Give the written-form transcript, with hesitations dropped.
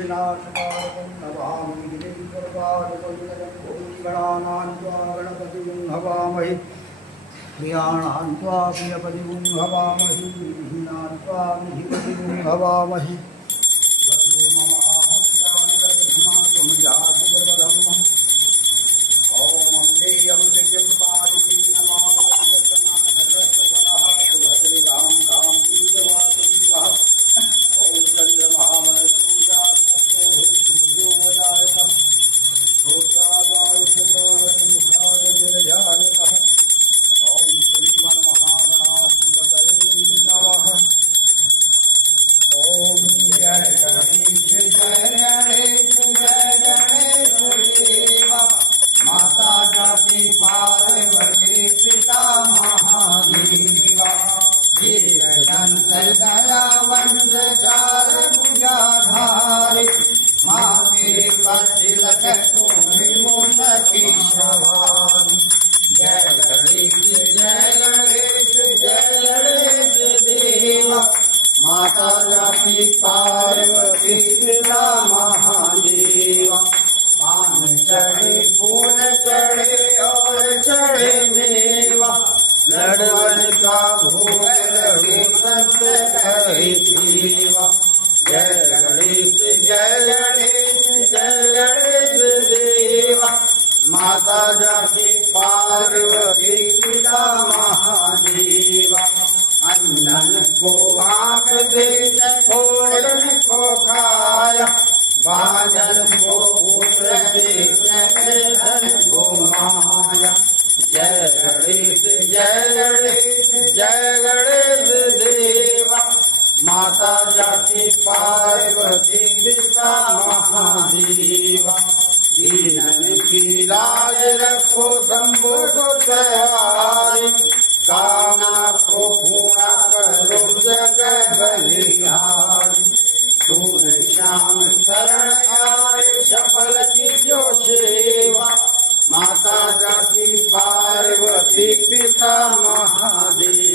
विनाशकारकं नमामि गिरिं गणानां त्वा गणपतिं हवामहे प्रियाणां त्वा प्रियपतिं हवामहे विहीनां त्वा विधिपतिं हवामहे वसो मम आहत्यानि दर्शना त्वं याति सर्वधर्मम् ॐ अम्बेयं दिव्यं पादिति नमामि यत्सना सर्वस्वतः सुभद्रिकां कां पीडवासं वः ॐ चन्द्रमहामनसूजातमस्तोः सूर्योदयायतः श्रोत्रागायमुखाय निरजायतः ॐ श्रीमन्महागणाधिपतये नमः ॐ जय गणेश जय गणेश जय गणेश देवा माता जाति पार्वती पिता महादेवा एकदंत दयावंत चार भुजाधारी माते पर तिलक तुम्हि मोक्षकी सवारी जय गणेश जय गणेश देवा माता जाति पार्वती पिता महादेवा पान चढ़े फूल चढ़े और चढ़े मेवा लड़वन का भोग लगे सत्य करे सेवा जय गणेश देवा माता जाति पार्वती पिता महादेवा अंधन को आँख दे फोड़न को खाया बाजन को पुत्र दे धन को माया जय गणेश देवा माता जाति पार्वती पिता महादेवा दीनन की लाज रखो शंभो सहारे कामना को पूरा करो जग बलिहारी सूर्य श्याम शरण आए सफल की जो सेवा माता जाति पार्वती पिता महादेव